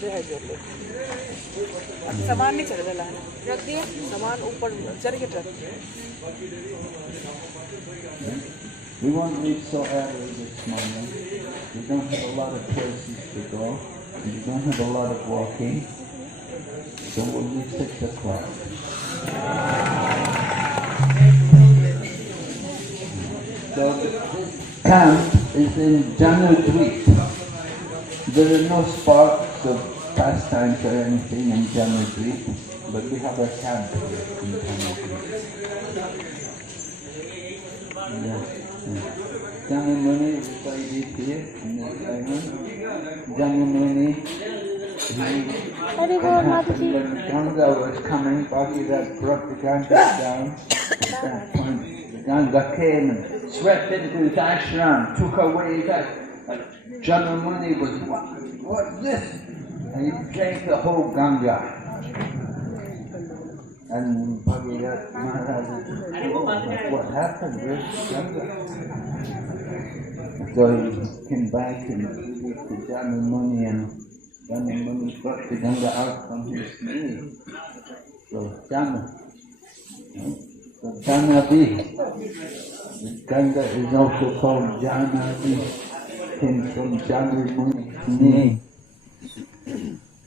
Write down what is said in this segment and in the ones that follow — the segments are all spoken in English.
दूसरे है जोड़ लो। अब सामान नहीं चढ़ रहा है, रख दिया सामान ऊपर चढ़ के रख। We won't leave so early this morning. We don't have a lot of places to go. We don't have a lot of walking. So we'll leave 6 o'clock. So this camp is in Navadwip. There are no sports or pastimes or anything in Navadwip, but we have a camp here in Navadwip. Janamuni resided here in this island. Janamuni, when Ganga was coming, Bhakti brought the Ganga down. At that point, the Ganga came and swept into his ashram, took away that. Janamuni was, what's this? And he drank the whole Ganga. And Bhagavad Maharaj said, what happened? Where's the Ganga? So he came back and released the Janamuni, and Janamuni brought the Ganga out from his knee. So Janavi. The Ganga is also called Janavi. Came from Janamuni's knee.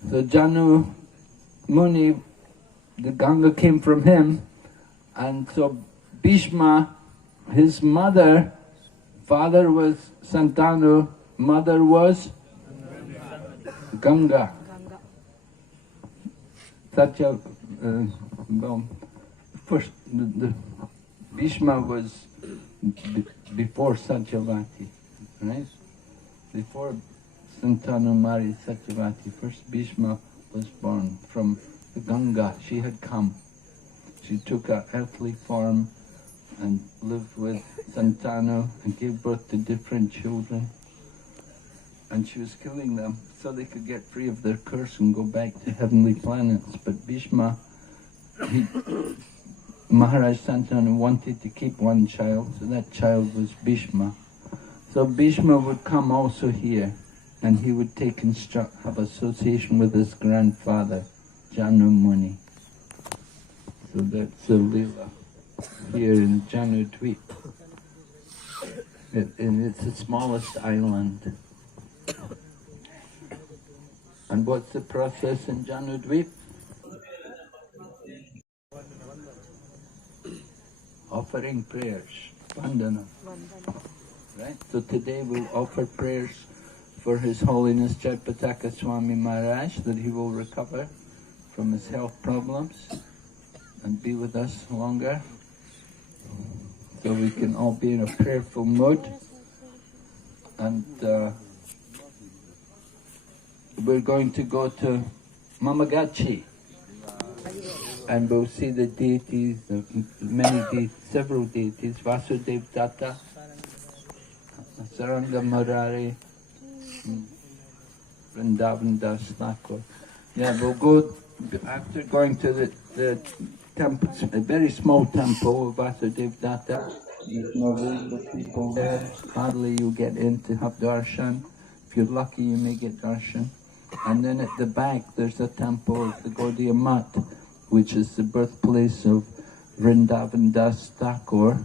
So Janamuni, the Ganga came from him, and so Bhishma, his mother, father was Santanu, mother was Ganga. Such a first the Bhishma was before Satyavati, right? Before Santanu married Satyavati, first Bhishma was born from the Ganga. She had come. She took an earthly form and lived with Santanu and gave birth to different children. And she was killing them so they could get free of their curse and go back to heavenly planets. But Bhishma, Maharaj Santanu wanted to keep one child, so that child was Bhishma. So Bhishma would come also here, and he would have association with his grandfather, Janamuni. So that's the Leela here in Navadwip. And it's the smallest island. And what's the process in Navadwip? Offering prayers, vandana. Right? So today we'll offer prayers for His Holiness Jaipataka Swami Maharaj, that he will recover from his health problems and be with us longer, so we can all be in a prayerful mood. And we're going to go to Mamagachi, and we'll see the deities, several deities, Vasudev Datta, Saranga Murari, Vrindavan Das Thakur. Yeah, we'll go, after going to the temple, a very small temple of Vasudev Datta. There's no room for people there. Hardly you get in to have darshan. If you're lucky, you may get darshan. And then at the back, there's a temple of the Gaudiya Math, which is the birthplace of Vrindavan Das Thakur.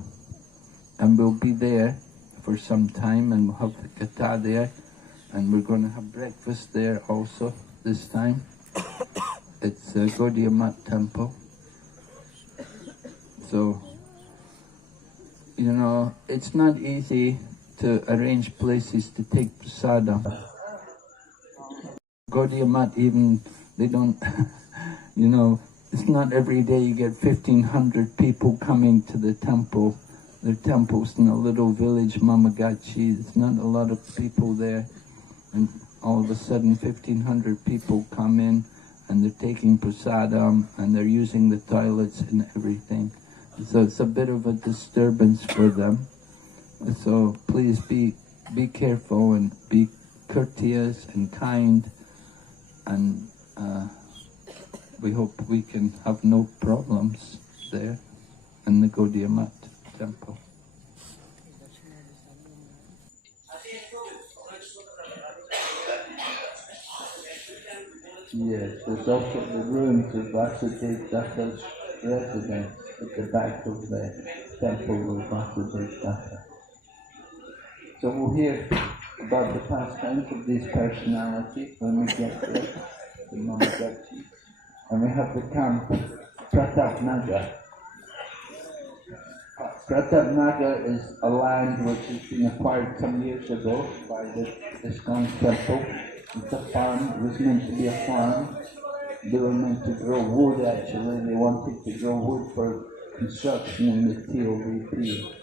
And we'll be there for some time, and we'll have the katha there. And we're going to have breakfast there also this time. It's a Gaudiya Math temple. So, you know, it's not easy to arrange places to take prasadam. Gaudiya Math even, they don't, you know, it's not every day you get 1,500 people coming to the temple. Their temple's in a little village, Mamagachi. There's not a lot of people there. And all of a sudden 1,500 people come in and they're taking prasadam and they're using the toilets and everything. So it's a bit of a disturbance for them. So please be careful and be courteous and kind, and we hope we can have no problems there in the Gaudiya Math temple. Yes, there's also the ruins of Vasudeva Datta's residence at the back of the temple of Vasudeva Datta. So we'll hear about the pastimes of these personalities when we get there, the Mamagachi. And we have the camp Pratap Nagar. Pratap Nagar is a land which has been acquired some years ago by the ISKCON temple. It's a farm, it was meant to be a farm. They were meant to grow wood actually, they wanted to grow wood for construction in the TOVP.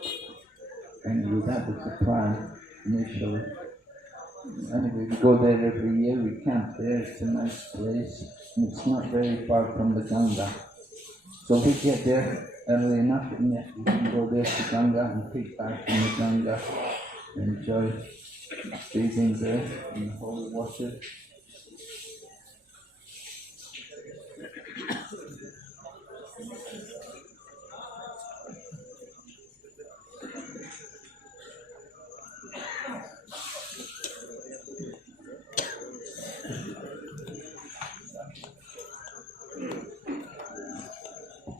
And that was the plan initially. Anyway, we go there every year, we camp there, it's a nice place. And it's not very far from the Ganga. So if we get there early enough, we can go there to Ganga and pick back from the Ganga and enjoy bathing there in the holy water.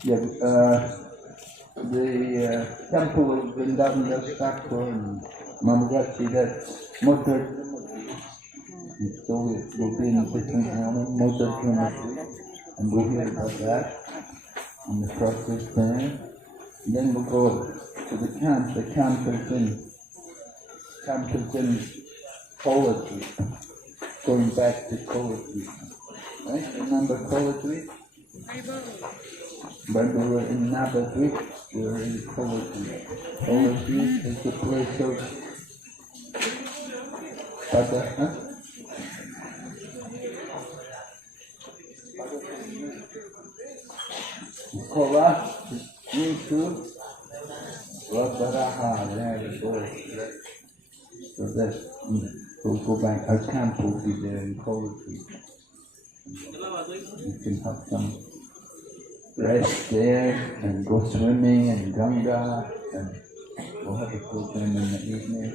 Yeah, the temple of Vrindavan Thakur and Mamagachi, that's Mother. So it will be in a different morning, Mother Trimati, and we'll hear about that and the process there. And then we'll go to the camp. The camp is in Koladwip, going back to Koladwip. Right? Remember Koladwip? But we were in Navadwip, we were in Koladwip. Koladwip is the place of Pada, Kola, Nisu, Rabaraha, there we go. So that's, we'll go back, our camp will be there in Koladwip. You can have some rest there and go swimming in Ganga, and we'll have a program in the evening.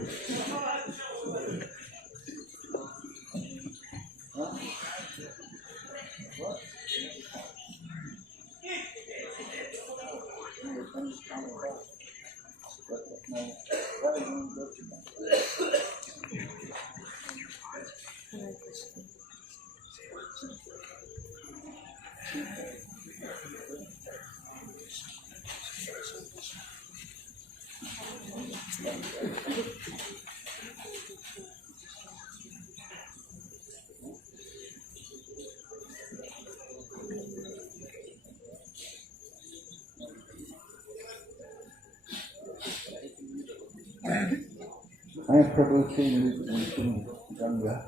I have probably seen this in Ganga.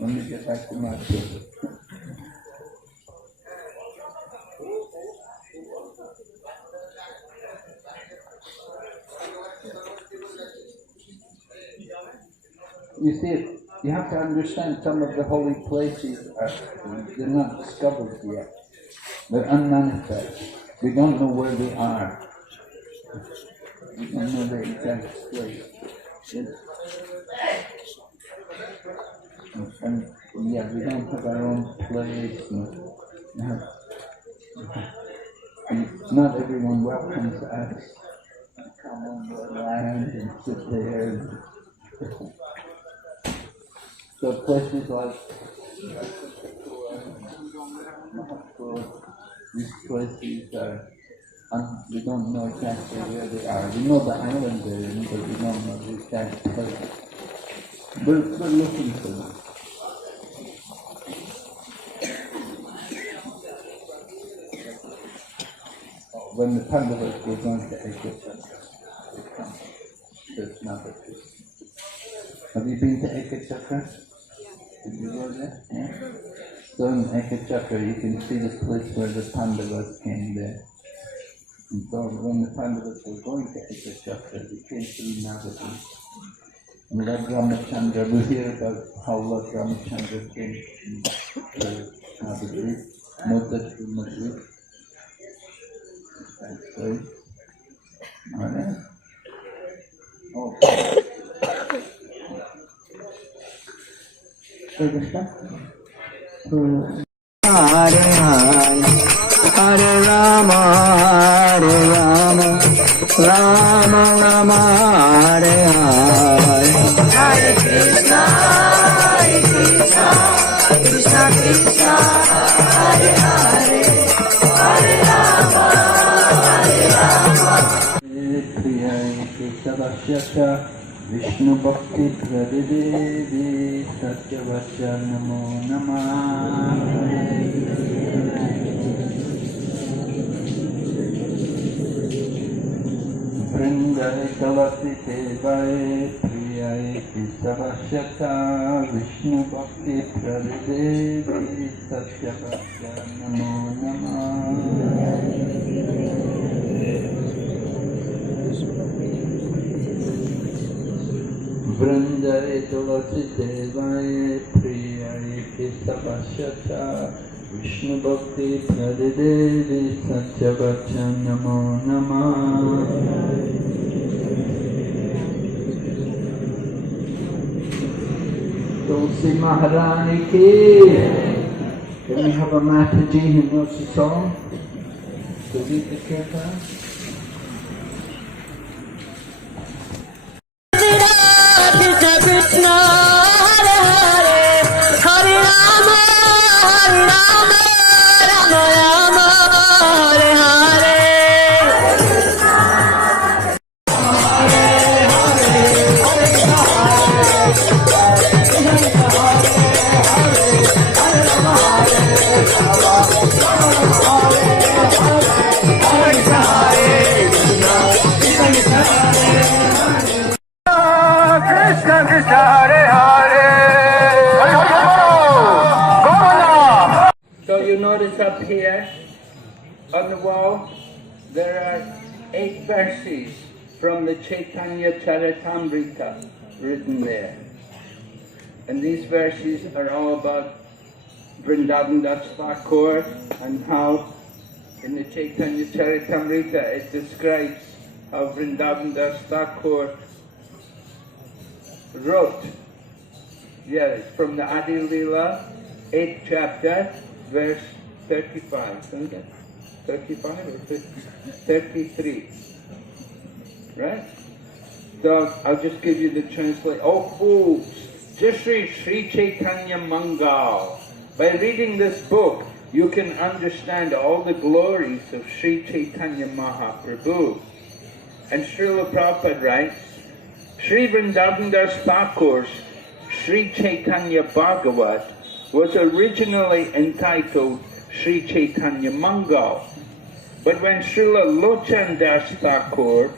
Let me get back to my table. You see, you have to understand some of the holy places they're not discovered yet. They're unmanifest. We don't know where they are. We don't know the exact place. And yeah, we don't have our own place. And not everyone welcomes us to come on the land and sit there. So places like these places are, we don't know exactly where they are. We know the island they're in, but we don't know the exact place. We're looking for them. When the Pandavas were going to Ekachakra, they come to Navadwip. Have you been to Ekachakra? Did you go there? Yeah? So in Ekachakra you can see the place where the Pandavas came there. And so when the Pandavas were going to Ekachakra, they came through Navadwip. And Lord Ramachandra, we hear about how Lord Ramachandra came to Navadwip, Mota to Madhvip. That's right. Alright. Oh. Hare Hare Rama, Rama Rama, Hare Hare. Hare Krishna, Krishna Krishna, Hare Hare, Hare Rama, Hare Rama. Priya Kesavasya Vishnu Bhakti Pradidevi Satyavasya Namo Namah. Vrindaye Kalasite Vaye Priyaye Kesavasya Vishnu Bhakti Pradidevi Satyavasya Namo Namah. Vrindaye Tulasi Devaye Priyaye Kesavasya Vishnu Bhakti Pradidevi Satyavasya Namo Namah. Tulsi Maharani ki. Can we have a Mataji who knows the song? To lead the kirtan? Krishna, Hare Hare, Hare Rama, Rama Rama, Hare Hare. Krishna Krishna Hare Hare. So you notice up here on the wall there are 8 verses from the Chaitanya Charitamrita written there. And these verses are all about Vrindavan Das Thakur and how in the Chaitanya Charitamrita it describes how Vrindavan Das Thakur wrote. Yeah, it's from the Adi Leela, 8th chapter, verse 35, isn't it? 35 or 33, right? So I'll just give you the translation. Oh fools, just read Sri Chaitanya Mangal. By reading this book, you can understand all the glories of Sri Chaitanya Mahaprabhu. And Srila Prabhupada writes, Sri Vrindavan Das Thakur's Sri Chaitanya Bhagavat was originally entitled Sri Chaitanya Mangal. But when Srila Lochan Das Thakur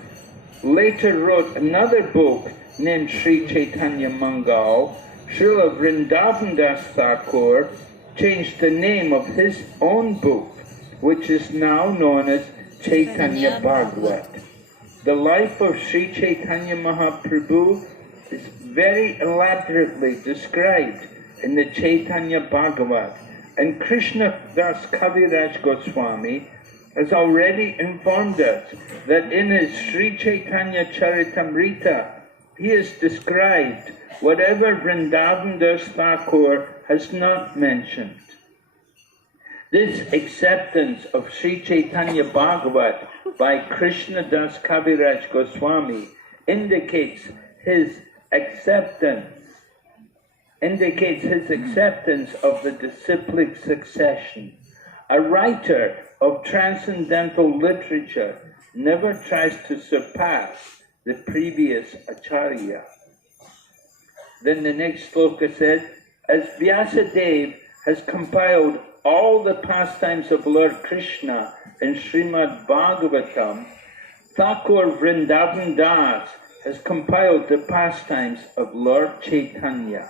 later wrote another book named Sri Chaitanya Mangal, Srila Vrindavan Das Thakur changed the name of his own book, which is now known as Chaitanya Bhagavat. The life of Sri Chaitanya Mahaprabhu is very elaborately described in the Chaitanya Bhagavat, and Krishna Das Kaviraj Goswami has already informed us that in his Sri Chaitanya Charitamrita he has described whatever Vrindavan Das Thakur has not mentioned. This acceptance of Sri Chaitanya Bhagavat by Krishna Das Kaviraj Goswami indicates his acceptance of the disciplic succession. A writer of transcendental literature never tries to surpass the previous acharya. Then the next sloka said, as Vyasadeva has compiled all the pastimes of Lord Krishna in Srimad Bhagavatam, Thakur Vrindavan Das has compiled the pastimes of Lord Chaitanya.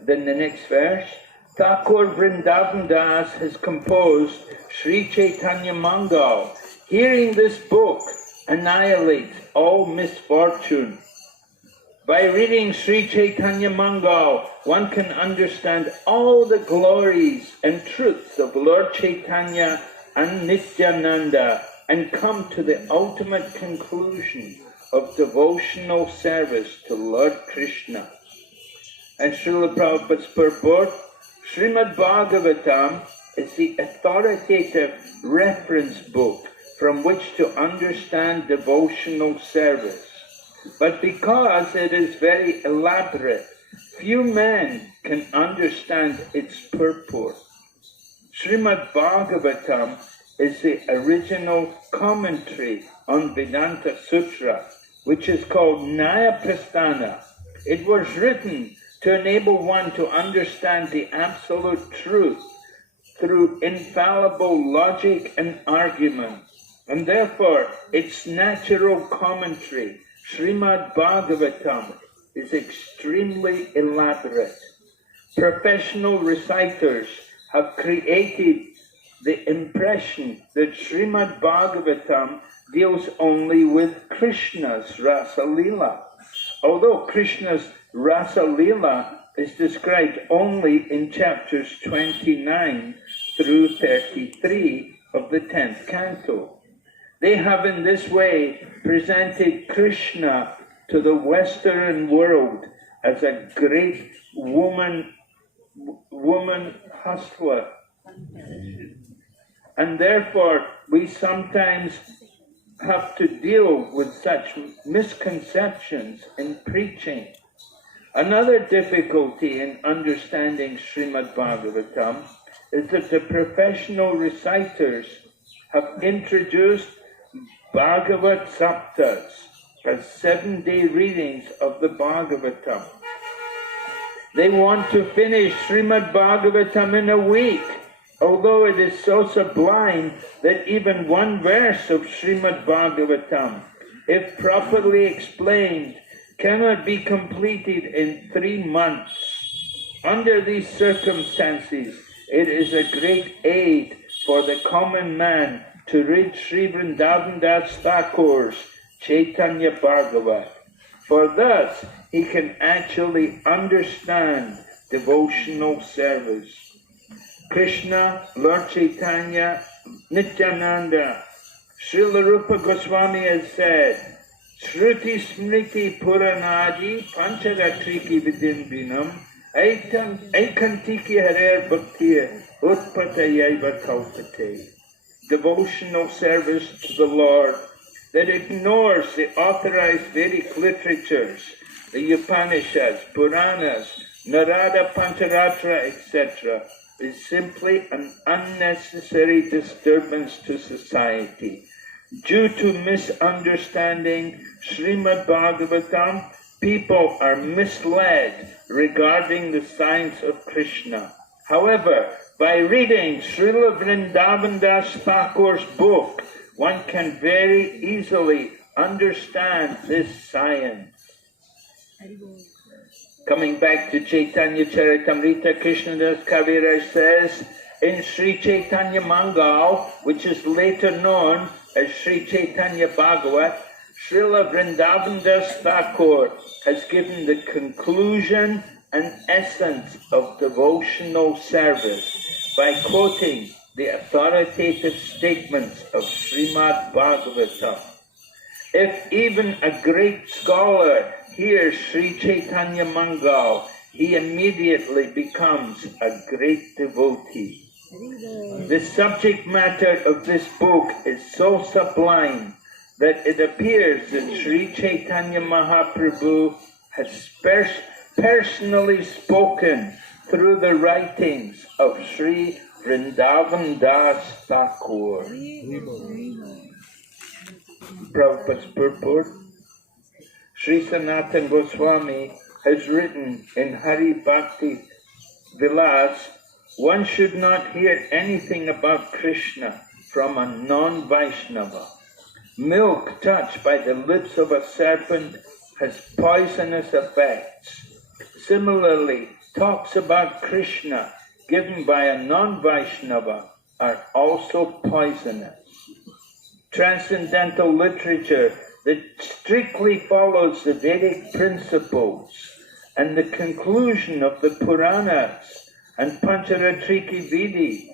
Then the next verse, Thakur Vrindavan Das has composed Sri Chaitanya Mangal. Hearing this book annihilates all misfortune. By reading Sri Chaitanya Mangal, one can understand all the glories and truths of Lord Chaitanya and Nityananda and come to the ultimate conclusion of devotional service to Lord Krishna. And Srila Prabhupada's purport, Srimad Bhagavatam is the authoritative reference book from which to understand devotional service. But because it is very elaborate, few men can understand its purport. Srimad Bhagavatam is the original commentary on Vedanta Sutra, which is called Nyaya Prasthana. It was written to enable one to understand the absolute truth through infallible logic and argument, and therefore its natural commentary, Srimad Bhagavatam, is extremely elaborate. Professional reciters have created the impression that Srimad Bhagavatam deals only with Krishna's Rasa Leela, although Krishna's Rasa Leela is described only in chapters 29 through 33 of the 10th canto. They have in this way presented Krishna to the Western world as a great woman hustler. And therefore we sometimes have to deal with such misconceptions in preaching. Another difficulty in understanding Srimad Bhagavatam is that the professional reciters have introduced Bhagavat Saptas as 7-day readings of the Bhagavatam. They want to finish Srimad Bhagavatam in a week, although it is so sublime that even one verse of Srimad Bhagavatam, if properly explained, cannot be completed in 3 months. Under these circumstances, it is a great aid for the common man to read Sri Vrindavan Das Thakur's Chaitanya Bhagavat, for thus he can actually understand devotional service. Krishna, Lord Chaitanya, Nityananda, Srila Rupa Goswami has said, Shruti Smriti Puranadi Panchagatriki Vidimbinam Aikantiki Harer Bhakti Utpatayaiva Kalpate. Devotional service to the Lord that ignores the authorized Vedic literatures, the Upanishads, Puranas, Narada Pancharatra, etc., is simply an unnecessary disturbance to society. Due to misunderstanding Srimad Bhagavatam, people are misled regarding the science of Krishna. However, by reading Srila Vrindavan Das Thakur's book, one can very easily understand this science. Coming back to Chaitanya Charitamrita, Krishnadas Kaviraj says, in Sri Chaitanya Mangal, which is later known as Sri Chaitanya Bhagavat, Srila Vrindavan Das Thakur has given the conclusion and essence of devotional service by quoting the authoritative statements of Srimad Bhagavatam. If even a great scholar hears Sri Chaitanya Mangal, he immediately becomes a great devotee. The subject matter of this book is so sublime that it appears that Sri Chaitanya Mahaprabhu has personally spoken through the writings of Sri Vrindavan Das Thakur. Prabhupada's purport. Sri Sanatana Goswami has written in Hari Bhakti Vilas, one should not hear anything about Krishna from a non-Vaishnava. Milk touched by the lips of a serpent has poisonous effects. Similarly, talks about Krishna given by a non-Vaishnava are also poisonous. Transcendental literature that strictly follows the Vedic principles and the conclusion of the Puranas and Pancharatriki Vidi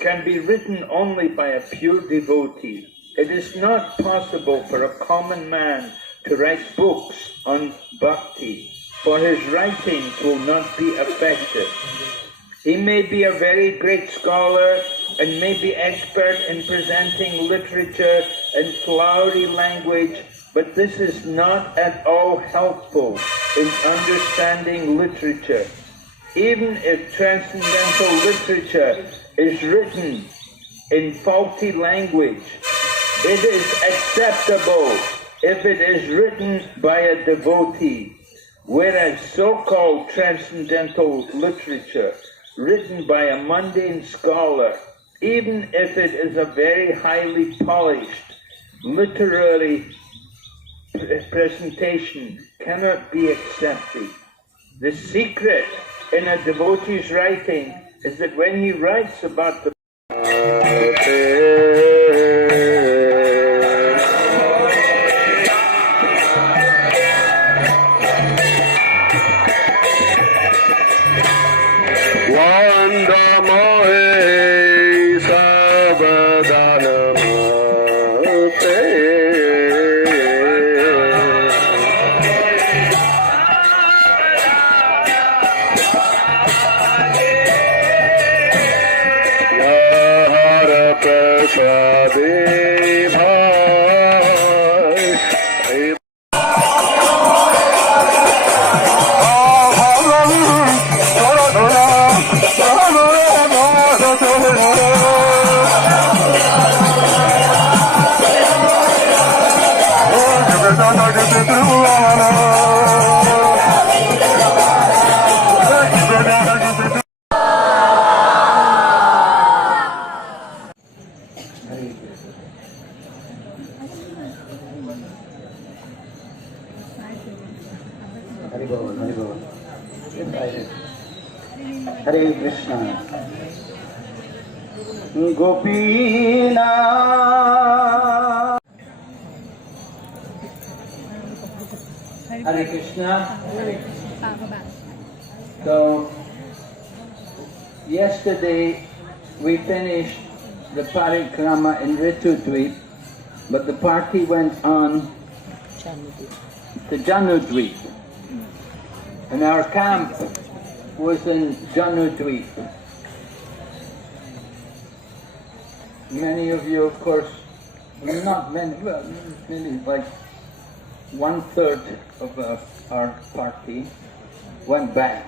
can be written only by a pure devotee. It is not possible for a common man to write books on Bhakti. for his writings will not be affected. He may be a very great scholar and may be expert in presenting literature in flowery language, but this is not at all helpful in understanding literature. Even if transcendental literature is written in faulty language, it is acceptable if it is written by a devotee, whereas so-called transcendental literature written by a mundane scholar, even if it is a very highly polished literary presentation, cannot be accepted. The secret in a devotee's writing is that when he writes about the Hare Krishna. Gopina. Hare Krishna. So, yesterday we finished the Parikrama in Navadwip, but the party went on to Navadwip. And our camp was in Navadwip. Many of you, of course, not many, well, maybe like 1/3 of our party went back.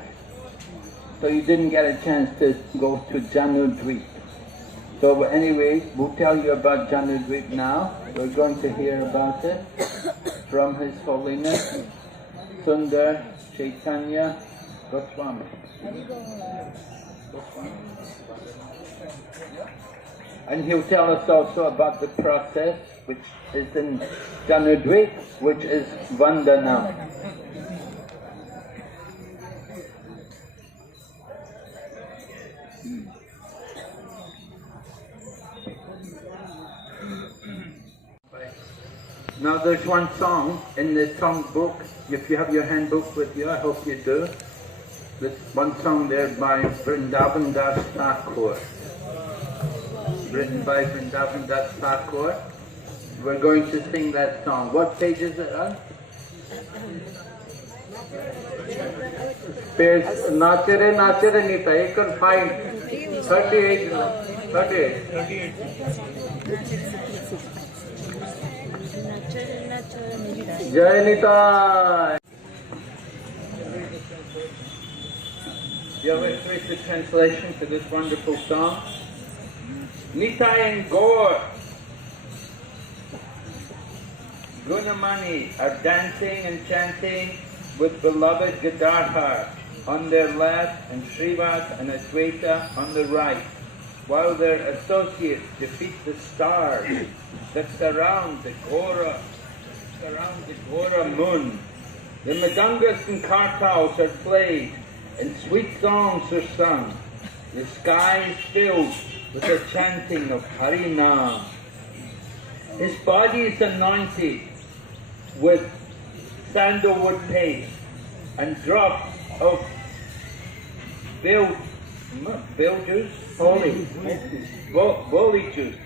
So you didn't get a chance to go to Navadwip. So anyway, we'll tell you about Navadwip now. We're going to hear about it from His Holiness Sundar Chaitanya Swami. And he'll tell us also about the process which is in Navadwip, which is Vandana. Now there's one song in the song book, if you have your handbook with you, I hope you do. There's one song there by Vrindavan Das Thakur, written by Vrindavan Das Thakur. We're going to sing that song. What page is it on? Page Nachere Nita, you can find 38. Jai Nita. You have a the translation for this wonderful song? Nitai and Gaur, Gunamani are dancing and chanting with beloved Gadadhar on their left and Srivas and Advaita on the right, while their associates defeat the stars that surround the Gora moon. The Madangas and Kartals are played and sweet songs are sung. The sky is filled with the chanting of Harinam. His body is anointed with sandalwood paste and drops of bill juice, holy juice,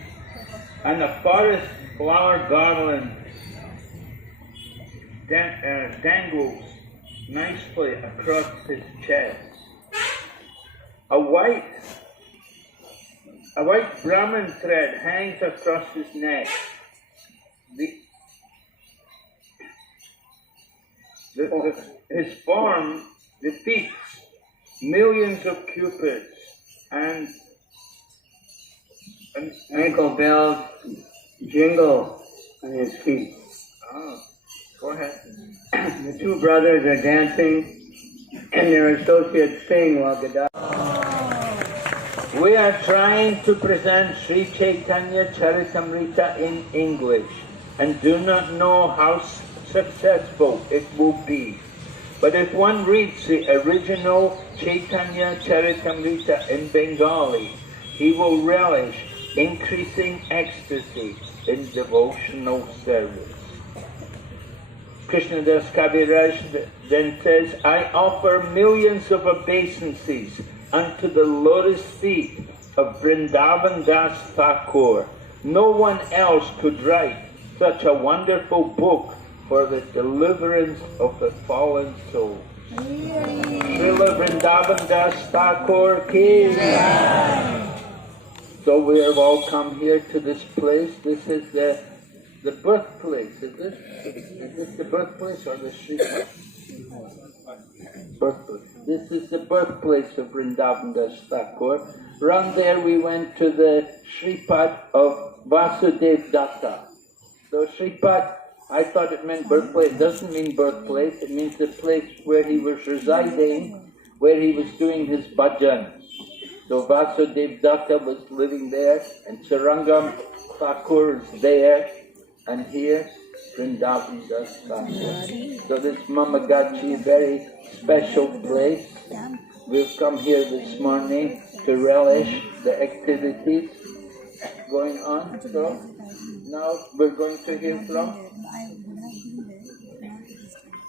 and a forest flower garland dangles nicely across his chest. A white Brahman thread hangs across his neck. His form defeats millions of cupids and ankle bells jingle on his feet. Oh, go ahead. The two brothers are dancing and their associates sing while Gadara. We are trying to present Sri Chaitanya Charitamrita in English and do not know how successful it will be. But if one reads the original Chaitanya Charitamrita in Bengali, he will relish increasing ecstasy in devotional service. Krishnadas Kaviraj then says, I offer millions of obeisances unto the lotus feet of Vrindavan Das Thakur. No one else could write such a wonderful book for the deliverance of the fallen soul. Srila Vrindavan Das Thakur ki. So we have all come here to this place. This is the birthplace, is this? Is this the birthplace or the Shripad? Birthplace. This is the birthplace of Vrindavan Das Thakur. Around there we went to the Shripad of Vasudev Datta. So Shripad, I thought it meant birthplace. It doesn't mean birthplace. It means the place where he was residing, where he was doing his bhajan. So Vasudev Datta was living there, and Sarangam Thakur is there, and here Vrindavan Das Thakur. So this Mamagachi, very special place. We've come here this morning to relish the activities going on. So now we're going to hear from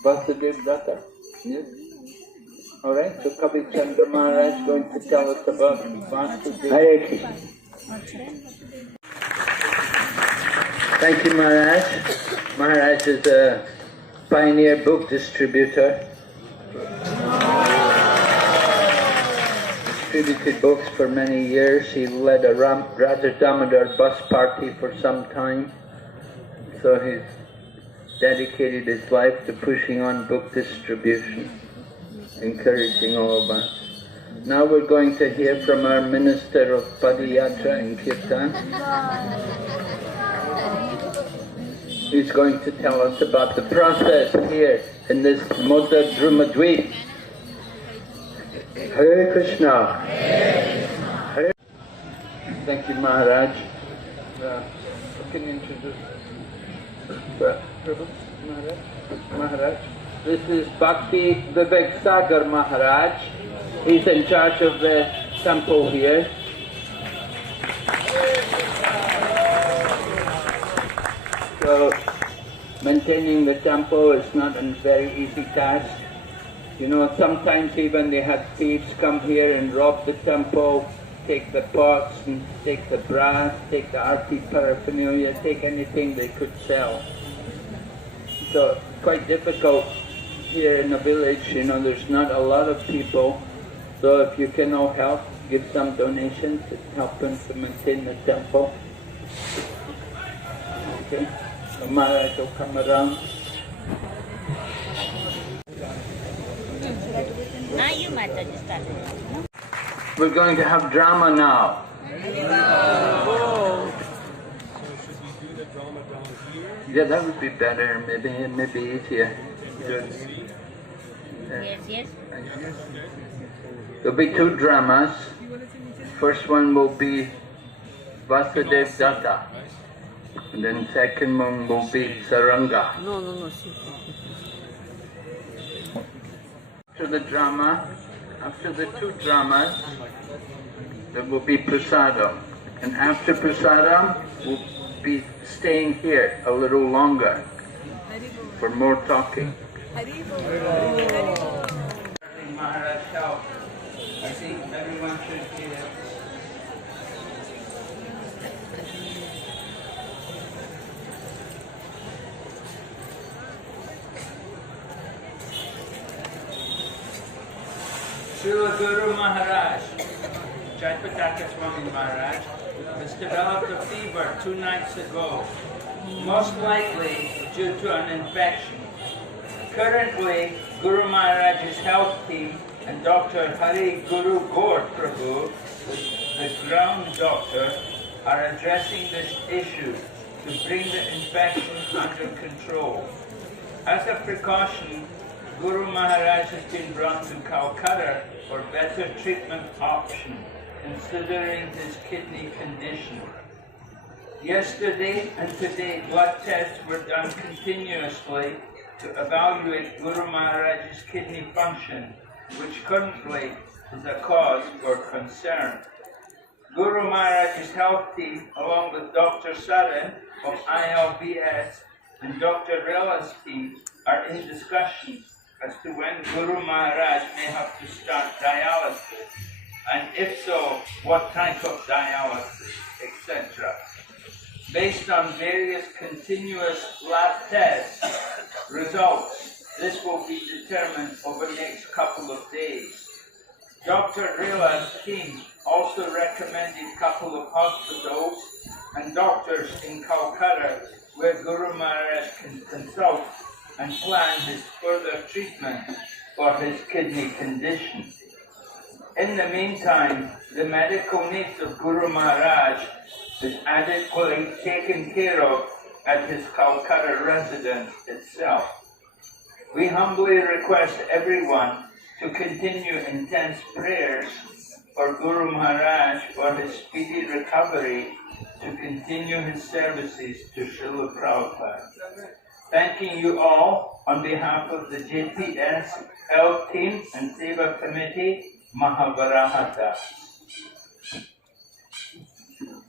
Vasudev Datta. Yes? All right, so Kavi Chandra Maharaj is going to tell us about Vasudev. Hare Krishna. Thank you, Maharaj. Maharaj is a pioneer book distributor. Distributed books for many years. He led a Radha Damodar bus party for some time. So he's dedicated his life to pushing on book distribution, encouraging all of us. Now we're going to hear from our Minister of Padayatra and Kirtan. He's going to tell us about the process here in this Navadwip. Hare Krishna. Hare. Thank you, Maharaj. Can you introduce Maharaj? This is Bhakti Vivek Sagar Maharaj. He's in charge of the temple here. So, maintaining the temple is not a very easy task. You know, sometimes even they had thieves come here and rob the temple, take the pots and take the brass, take the arti paraphernalia, take anything they could sell. So, it's quite difficult here in the village. You know, there's not a lot of people. So if you can all help, give some donations to help them to maintain the temple. Okay, so Maharaj will come around. We're going to have drama now. Yeah, that would be better, maybe easier. Yes. There'll be two dramas. First one will be Vasudev Datta, and then second one will be Saranga. No. After the two dramas, there will be prasadam, and after prasadam, we'll be staying here a little longer for more talking. Maharaj help. I think everyone should hear it. Srila Guru Maharaj, Jaipataka Swami Maharaj, has developed a fever 2 nights ago, most likely due to an infection. Currently, Guru Maharaj's health team and Dr. Hari Guru Gaur Prabhu, the ground doctor, are addressing this issue to bring the infection under control. As a precaution, Guru Maharaj has been brought to Calcutta for better treatment option, considering his kidney condition. Yesterday and today, blood tests were done continuously to evaluate Guru Maharaj's kidney function, which currently is a cause for concern. Guru Maharaj's health team, along with Dr. Saran of ILBS and Dr. Rella's team, are in discussion as to when Guru Maharaj may have to start dialysis, and if so, what type of dialysis, etc. Based on various continuous lab tests results, this will be determined over the next couple of days. Dr. Rella's team also recommended a couple of hospitals and doctors in Calcutta where Guru Maharaj can consult and plan his further treatment for his kidney condition. In the meantime, the medical needs of Guru Maharaj is adequately taken care of at his Calcutta residence itself. We humbly request everyone to continue intense prayers for Guru Maharaj for his speedy recovery to continue his services to Srila Prabhupada. Thanking you all on behalf of the JPS Health Team and Seva Committee, Mahavarahata.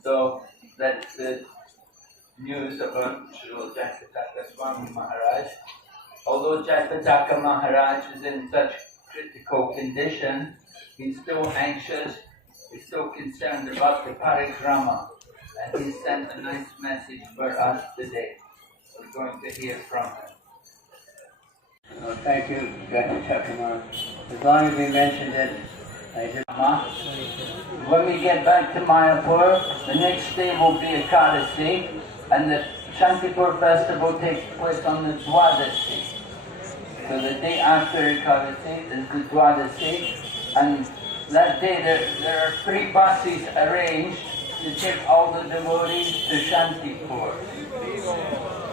So that's the news about Srila Jaipataka Swami Maharaj. Although Jaipataka Maharaj is in such critical condition, he's still anxious, he's still concerned about the Parikrama, and he sent a nice message for us today. We're going to hear from him. Well, thank you, Jaipataka Maharaj. As long as we mentioned it, I just... When we get back to Mayapur, the next day will be Ekadasi, and the Shantipur festival takes place on the Dwadasi. So the day after Ekadasi is the Dwadasi, and that day there are 3 buses arranged to take all the devotees to Shantipur.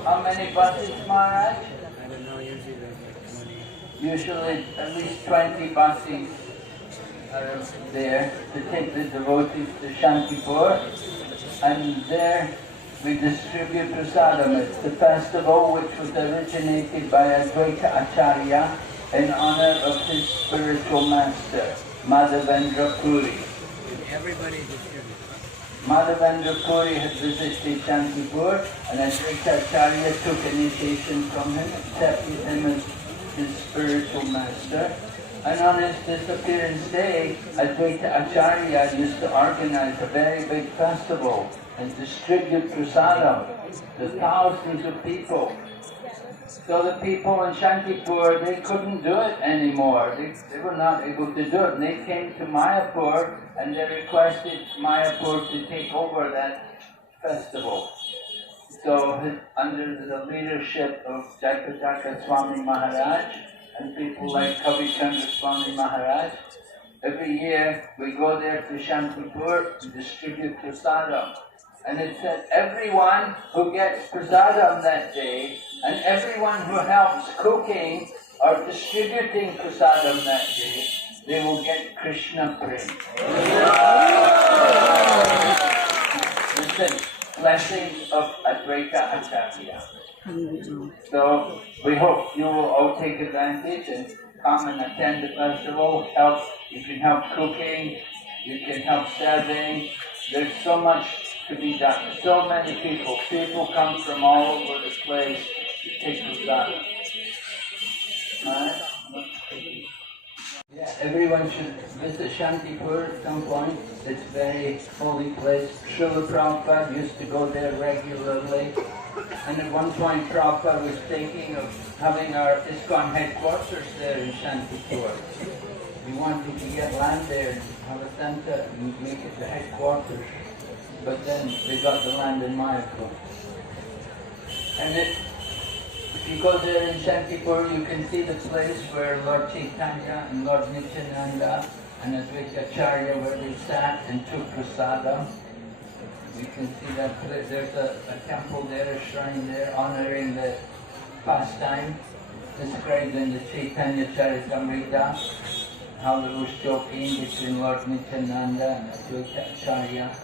How many buses, Maharaj? I don't know, usually there's 20. Usually at least 20 buses are there to take the devotees to Shantipur, and there we distribute prasadam. It's the festival which was originated by Advaita Acharya in honor of his spiritual master, Madhavendra Puri. Everybody distributes. Madhavendra Puri had visited Shantipur, and Advaita Acharya took initiation from him, accepted him as his spiritual master. And on his disappearance day, Advaita Acharya used to organize a very big festival and distribute prasadam to thousands of people. So the people in Shantipur, they couldn't do it anymore. They were not able to do it. And they came to Mayapur and they requested Mayapur to take over that festival. So under the leadership of Jaipataka Swami Maharaj and people like Kavichandra Swami Maharaj, every year we go there to Shantipur to distribute prasadam. And it said everyone who gets prasadam that day and everyone who helps cooking or distributing prasadam that day, they will get Krishna prema. This is blessings of Advaita Acharya. So we hope you will all take advantage and come and attend the festival. You can help cooking, you can help serving. There's so much to be done. So many people. People come from all over the place to take prasadam. Yeah, everyone should visit Shantipur at some point. It's a very holy place. Srila Prabhupada used to go there regularly. And at one point Prabhupada was thinking of having our ISKCON headquarters there in Shantipur. he wanted to get land there in Palo Santo and make it the headquarters. But then they got the land in Mayapur. And if you go there in Shantipur, you can see the place where Lord Chaitanya and Lord Nityananda and Advaitacharya, where they sat and took prasadam. You can see that there's a temple there, a shrine there, honoring the pastime described in the Chaitanya Charitamrita, how there was joking between Lord Nityananda and Advaitacharya.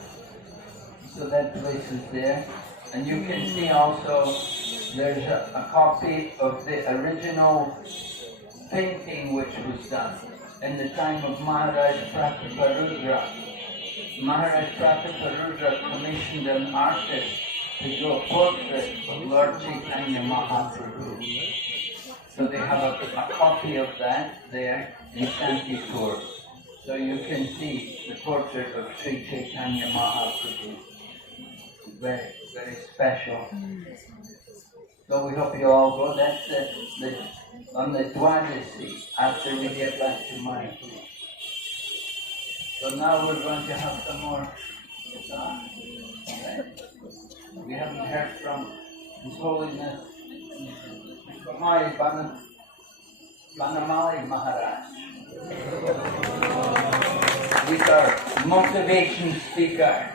So that place is there. And you can see also there's a copy of the original painting which was done in the time of Maharaj Prataparudra. Maharaj Prataparudra commissioned an artist to do a portrait of Lord Chaitanya Mahaprabhu. So they have a copy of that there in Shantipur. So you can see the portrait of Sri Chaitanya Mahaprabhu. Very, very special. So we hope you all go. That's on the Dwadasi, after we get back to Mayapur. So now we're going to have some more song. We haven't heard from His Holiness Swami Banamali Maharaj. He's our motivation speaker.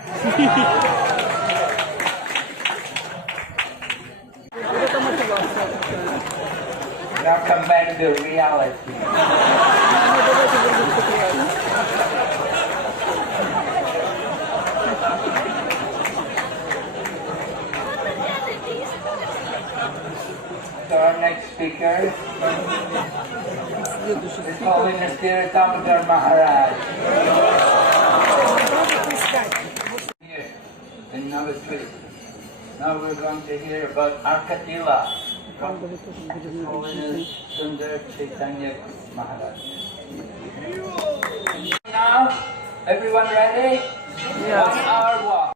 Now come back to reality. So our next speaker is Holiness Tirthamadar Maharaj. Here in Navadwip. Now we're going to hear about Arkatila from His Holiness Sundar Chaitanya Maharaj. Now, everyone ready? Yes. 1 hour walk.